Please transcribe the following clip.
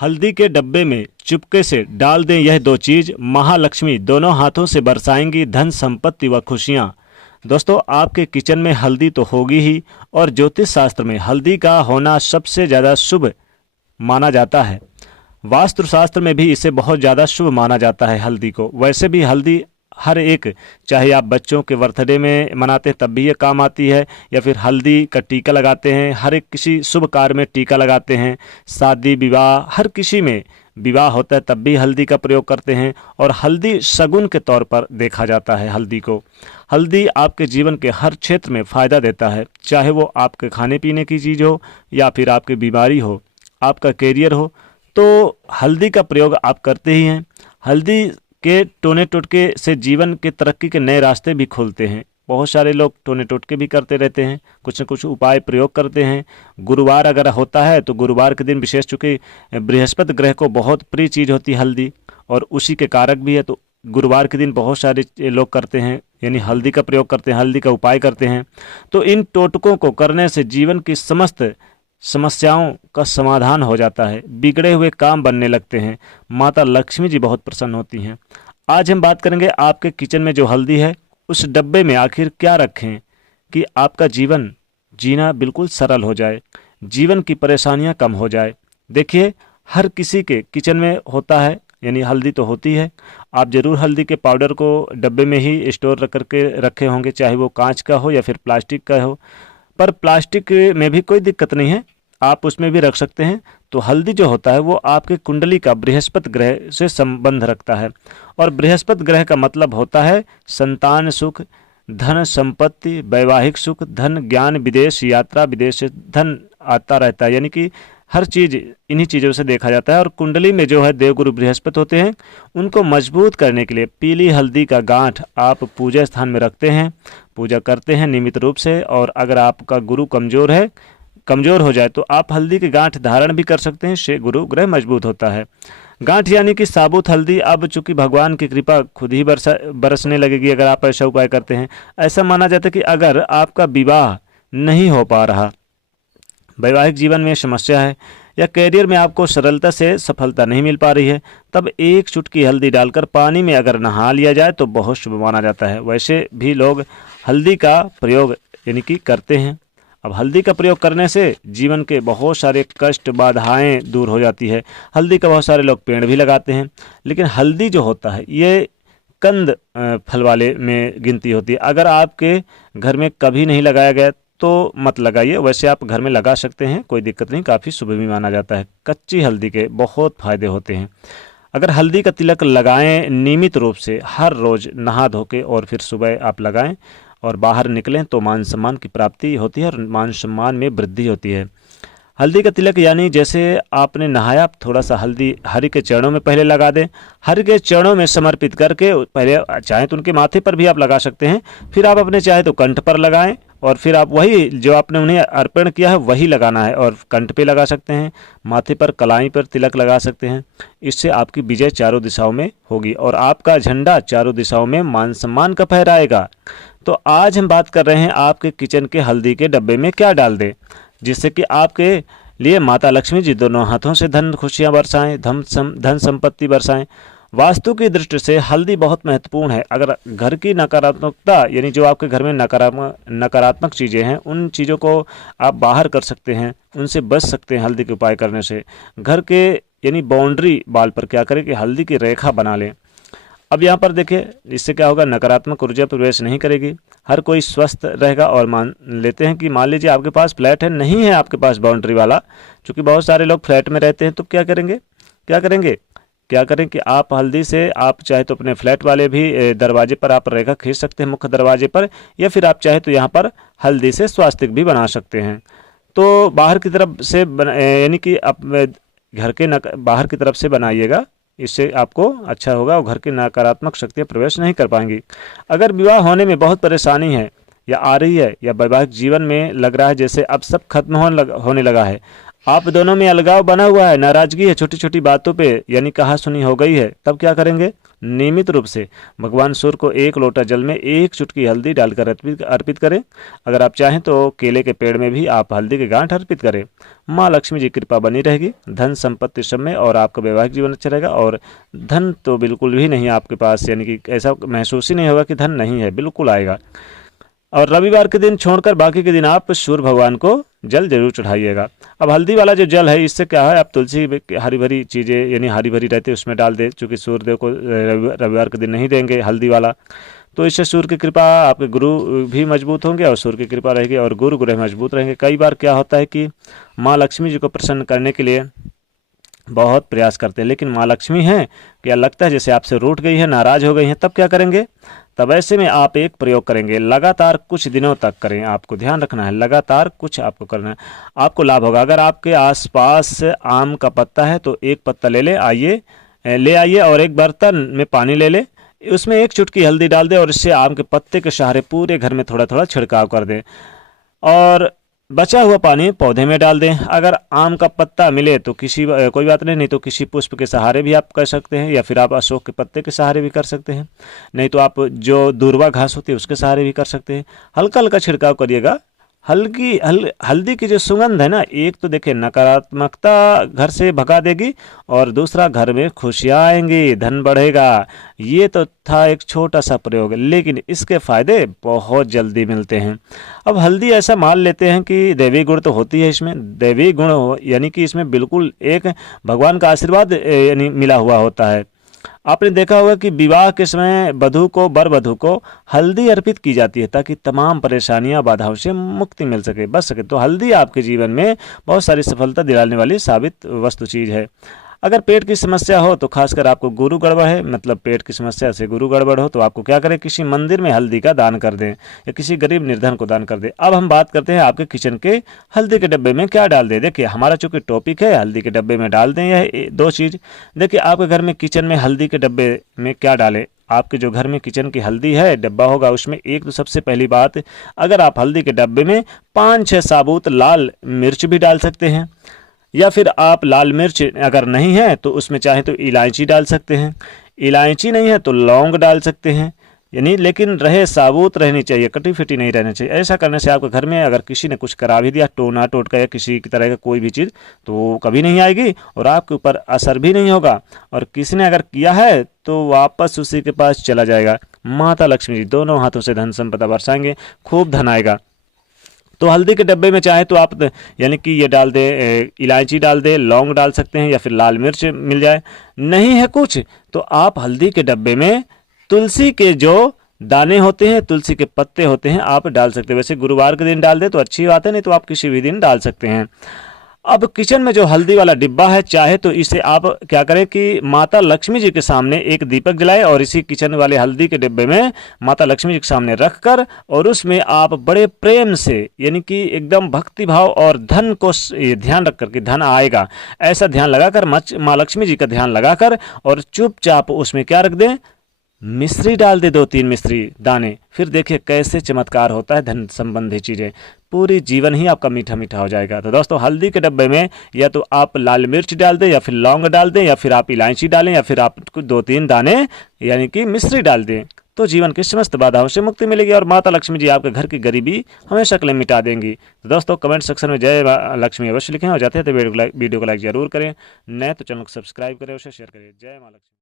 हल्दी के डब्बे में चुपके से डाल दें यह दो चीज, महालक्ष्मी दोनों हाथों से बरसाएंगी धन संपत्ति व खुशियां। दोस्तों, आपके किचन में हल्दी तो होगी ही, और ज्योतिष शास्त्र में हल्दी का होना सबसे ज़्यादा शुभ माना जाता है। वास्तु शास्त्र में भी इसे बहुत ज़्यादा शुभ माना जाता है हल्दी को। वैसे भी हल्दी हर एक, चाहे आप बच्चों के बर्थडे में मनाते हैं तब भी ये काम आती है, या फिर हल्दी का टीका लगाते हैं, हर एक किसी शुभ कार्य में टीका लगाते हैं, शादी विवाह हर किसी में विवाह होता है तब भी हल्दी का प्रयोग करते हैं। और हल्दी शगुन के तौर पर देखा जाता है हल्दी को। हल्दी आपके जीवन के हर क्षेत्र में फ़ायदा देता है, चाहे वो आपके खाने पीने की चीज़ हो, या फिर आपकी बीमारी हो, आपका कैरियर हो, तो हल्दी का प्रयोग आप करते ही हैं। हल्दी के टोने टोटके से जीवन के तरक्की के नए रास्ते भी खुलते हैं। बहुत सारे लोग टोने टोटके भी करते रहते हैं, कुछ न कुछ उपाय प्रयोग करते हैं। गुरुवार अगर होता है तो गुरुवार के दिन विशेष, चूँकि बृहस्पति ग्रह को बहुत प्रिय चीज़ होती है हल्दी, और उसी के कारक भी है, तो गुरुवार के दिन बहुत सारे लोग करते हैं, यानी हल्दी का प्रयोग करते हैं, हल्दी का उपाय करते हैं। तो इन टोटकों को करने से जीवन की समस्त समस्याओं का समाधान हो जाता है, बिगड़े हुए काम बनने लगते हैं, माता लक्ष्मी जी बहुत प्रसन्न होती हैं। आज हम बात करेंगे आपके किचन में जो हल्दी है उस डब्बे में आखिर क्या रखें कि आपका जीवन जीना बिल्कुल सरल हो जाए, जीवन की परेशानियां कम हो जाए। देखिए, हर किसी के किचन में होता है, यानी हल्दी तो होती है। आप ज़रूर हल्दी के पाउडर को डब्बे में ही स्टोर करके रखे होंगे, चाहे वो कांच का हो या फिर प्लास्टिक का हो। पर प्लास्टिक में भी कोई दिक्कत नहीं है, आप उसमें भी रख सकते हैं। तो हल्दी जो होता है वो आपके कुंडली का बृहस्पति ग्रह से संबंध रखता है, और बृहस्पति ग्रह का मतलब होता है संतान सुख, धन संपत्ति, वैवाहिक सुख, धन, ज्ञान, विदेश यात्रा, विदेश से धन आता रहता है, यानी कि हर चीज़ इन्हीं चीज़ों से देखा जाता है। और कुंडली में जो है देवगुरु बृहस्पति होते हैं, उनको मजबूत करने के लिए पीली हल्दी का गांठ आप पूजा स्थान में रखते हैं, पूजा करते हैं नियमित रूप से। और अगर आपका गुरु कमज़ोर हो जाए तो आप हल्दी के गांठ धारण भी कर सकते हैं, से गुरु ग्रह मजबूत होता है। गांठ यानी कि साबुत हल्दी, अब चूंकि भगवान की कृपा खुद ही बरसने लगेगी अगर आप ऐसा उपाय करते हैं। ऐसा माना जाता है कि अगर आपका विवाह नहीं हो पा रहा, वैवाहिक जीवन में समस्या है, या कैरियर में आपको सरलता से सफलता नहीं मिल पा रही है, तब एक चुटकी हल्दी डालकर पानी में अगर नहा लिया जाए तो बहुत शुभ माना जाता है। वैसे भी लोग हल्दी का प्रयोग यानी कि करते हैं। अब हल्दी का प्रयोग करने से जीवन के बहुत सारे कष्ट, बाधाएं दूर हो जाती है। हल्दी का बहुत सारे लोग पेड़ भी लगाते हैं, लेकिन हल्दी जो होता है ये कंद फल वाले में गिनती होती है। अगर आपके घर में कभी नहीं लगाया गया तो मत लगाइए, वैसे आप घर में लगा सकते हैं, कोई दिक्कत नहीं, काफ़ी शुभ भी माना जाता है। कच्ची हल्दी के बहुत फायदे होते हैं। अगर हल्दी का तिलक लगाएं नियमित रूप से हर रोज़ नहा धो के, और फिर सुबह आप लगाएं और बाहर निकलें तो मान सम्मान की प्राप्ति होती है और मान सम्मान में वृद्धि होती है। हल्दी का तिलक यानी जैसे आपने नहाया, थोड़ा सा हल्दी हरि के चरणों में पहले लगा दें, हरि के चरणों में समर्पित करके पहले चाहे तो उनके माथे पर भी आप लगा सकते हैं, फिर आप अपने चाहे तो कंठ पर लगाएं, और फिर आप वही जो आपने उन्हें अर्पण किया है वही लगाना है, और कंठ पे लगा सकते हैं, माथे पर, कलाई पर तिलक लगा सकते हैं। इससे आपकी विजय चारों दिशाओं में होगी और आपका झंडा चारों दिशाओं में मान सम्मान का फहराएगा। तो आज हम बात कर रहे हैं आपके किचन के हल्दी के डब्बे में क्या डाल दें जिससे कि आपके लिए माता लक्ष्मी जी दोनों हाथों से धन खुशियाँ बरसाएं, धन संपत्ति बरसाएं। वास्तु की दृष्टि से हल्दी बहुत महत्वपूर्ण है। अगर घर की नकारात्मकता, यानी जो आपके घर में नकारात्मक चीज़ें हैं, उन चीज़ों को आप बाहर कर सकते हैं, उनसे बच सकते हैं हल्दी के उपाय करने से। घर के यानी बाउंड्री वाल पर क्या करें कि हल्दी की रेखा बना लें। अब यहाँ पर देखिए, इससे क्या होगा, नकारात्मक ऊर्जा प्रवेश नहीं करेगी, हर कोई स्वस्थ रहेगा। और मान लेते हैं कि मान लीजिए आपके पास फ्लैट है, नहीं है आपके पास बाउंड्री वाला, क्योंकि बहुत सारे लोग फ्लैट में रहते हैं, तो क्या करें कि आप हल्दी से, आप चाहे तो अपने फ्लैट वाले भी दरवाजे पर आप रेखा खींच सकते हैं, मुख्य दरवाजे पर, या फिर आप चाहे तो यहाँ पर हल्दी से स्वास्तिक भी बना सकते हैं। तो बाहर की तरफ से यानी कि आप घर के बाहर की तरफ से बनाइएगा, इससे आपको अच्छा होगा और घर की नकारात्मक शक्तियाँ प्रवेश नहीं कर पाएंगी। अगर विवाह होने में बहुत परेशानी है या आ रही है, या वैवाहिक जीवन में लग रहा है जैसे अब सब खत्म होने लगा है, आप दोनों में अलगाव बना हुआ है, नाराजगी है छोटी छोटी बातों पे, यानी कहा सुनी हो गई है, तब क्या करेंगे? नियमित रूप से भगवान सूर्य को एक लोटा जल में एक चुटकी हल्दी डालकर अर्पित करें। अगर आप चाहें तो केले के पेड़ में भी आप हल्दी के गांठ अर्पित करें। माँ लक्ष्मी जी की कृपा बनी रहेगी, धन संपत्ति समय और आपका वैवाहिक जीवन अच्छा रहेगा। और धन तो बिल्कुल भी नहीं आपके पास, यानी कि ऐसा महसूस ही नहीं होगा कि धन नहीं है, बिल्कुल आएगा। और रविवार के दिन छोड़कर बाकी के दिन आप सूर्य भगवान को जल जरूर चढ़ाइएगा। अब हल्दी वाला जो जल है, इससे क्या है, आप तुलसी हरी भरी चीज़ें, यानी हरी भरी रहती है, उसमें डाल दे, चूँकि सूर्यदेव को रविवार के दिन नहीं देंगे हल्दी वाला, तो इससे सूर्य की कृपा, आपके गुरु भी मजबूत होंगे और सूर्य की कृपा रहेगी और गुरु ग्रह मजबूत रहेंगे। कई बार क्या होता है कि माँ लक्ष्मी जी को प्रसन्न करने के लिए बहुत प्रयास करते हैं, लेकिन माँ लक्ष्मी हैं, क्या लगता है जैसे आपसे रूठ गई है, नाराज हो गई हैं, तब क्या करेंगे? तब ऐसे में आप एक प्रयोग करेंगे, लगातार कुछ दिनों तक करें, आपको ध्यान रखना है, लगातार कुछ आपको करना है, आपको लाभ होगा। अगर आपके आसपास आम का पत्ता है तो एक पत्ता ले आइए और एक बर्तन में पानी ले ले, उसमें एक चुटकी हल्दी डाल दें और इससे आम के पत्ते के सहारे पूरे घर में थोड़ा थोड़ा छिड़काव कर दें और बचा हुआ पानी पौधे में डाल दें। अगर आम का पत्ता मिले तो कोई बात नहीं तो किसी पुष्प के सहारे भी आप कर सकते हैं, या फिर आप अशोक के पत्ते के सहारे भी कर सकते हैं, नहीं तो आप जो दूर्वा घास होती है उसके सहारे भी कर सकते हैं। हल्का हल्का छिड़काव करिएगा। हल्दी की जो सुगंध है ना, एक तो देखिए नकारात्मकता घर से भगा देगी और दूसरा घर में खुशियाँ आएंगी, धन बढ़ेगा। ये तो था एक छोटा सा प्रयोग, लेकिन इसके फायदे बहुत जल्दी मिलते हैं। अब हल्दी ऐसा मान लेते हैं कि दैवी गुण तो होती है इसमें, दैवी गुण यानी कि इसमें बिल्कुल एक भगवान का आशीर्वाद यानी मिला हुआ होता है। आपने देखा होगा कि विवाह के समय वर वधू को हल्दी अर्पित की जाती है ताकि तमाम परेशानियां बाधाओं से मुक्ति मिल सके, बच सके। तो हल्दी आपके जीवन में बहुत सारी सफलता दिलाने वाली साबित वस्तु चीज़ है। अगर पेट की समस्या हो तो खासकर आपको गुरु गड़बड़ है, मतलब पेट की समस्या से गुरु गड़बड़ हो, तो आपको क्या करें, किसी मंदिर में हल्दी का दान कर दें या किसी गरीब निर्धन को दान कर दें। अब हम बात करते हैं आपके किचन के हल्दी के डब्बे में क्या डाल दें। देखिए हमारा चूंकि टॉपिक है हल्दी के डब्बे में डाल दें यह दो चीज़। देखिए आपके घर में किचन में हल्दी के डब्बे में क्या डालें। आपके जो घर में किचन की हल्दी है डब्बा होगा, उसमें एक तो सबसे पहली बात, अगर आप हल्दी के डब्बे में 5-6 साबुत लाल मिर्च भी डाल सकते हैं, या फिर आप लाल मिर्च अगर नहीं है तो उसमें चाहे तो इलायची डाल सकते हैं, इलायची नहीं है तो लौंग डाल सकते हैं, यानी लेकिन रहे साबुत रहनी चाहिए, कटी फिटी नहीं रहनी चाहिए। ऐसा करने से आपके घर में अगर किसी ने कुछ करा भी दिया, टोना टोटका या किसी की तरह का कोई भी चीज़, तो कभी नहीं आएगी और आपके ऊपर असर भी नहीं होगा, और किसी ने अगर किया है तो वापस उसी के पास चला जाएगा। माता लक्ष्मी जी दोनों हाथों से धन संपदा बरसाएंगे, खूब धन आएगा। तो हल्दी के डब्बे में चाहे तो आप यानी कि ये डाल दे, इलायची डाल दे, लौंग डाल सकते हैं, या फिर लाल मिर्च मिल जाए। नहीं है कुछ तो आप हल्दी के डब्बे में तुलसी के जो दाने होते हैं, तुलसी के पत्ते होते हैं, आप डाल सकते हैं। वैसे गुरुवार के दिन डाल दे तो अच्छी बात है, नहीं तो आप किसी भी दिन डाल सकते हैं। अब किचन में जो हल्दी वाला डिब्बा है, चाहे तो इसे आप क्या करें कि माता लक्ष्मी जी के सामने एक दीपक जलाएं और इसी किचन वाले हल्दी के डिब्बे में माता लक्ष्मी जी के सामने रखकर और उसमें आप बड़े प्रेम से, यानी कि एकदम भक्ति भाव और धन को ध्यान रख कर कि धन आएगा, ऐसा ध्यान लगाकर माँ लक्ष्मी जी का ध्यान लगाकर और चुपचाप उसमें क्या रख दें, मिश्री डाल दे, 2-3 मिश्री दाने। फिर देखिए कैसे चमत्कार होता है, धन संबंधी चीज़ें, पूरी जीवन ही आपका मीठा मीठा हो जाएगा। तो दोस्तों हल्दी के डब्बे में या तो आप लाल मिर्च डाल दें, या फिर लौंग डाल दें, या फिर आप इलायची डालें, या फिर आप 2-3 दाने यानी कि मिश्री डाल दें, तो जीवन की समस्त बाधाओं से मुक्ति मिलेगी और माता लक्ष्मी जी आपके घर की गरीबी हमेशा के लिए मिटा देंगी। तो दोस्तों कमेंट सेक्शन में जय लक्ष्मी अवश्य लिखें और जाते हैं तो वीडियो को लाइक जरूर करें, नए तो चैनल को सब्सक्राइब करें, उसे शेयर करें। जय माँ लक्ष्मी।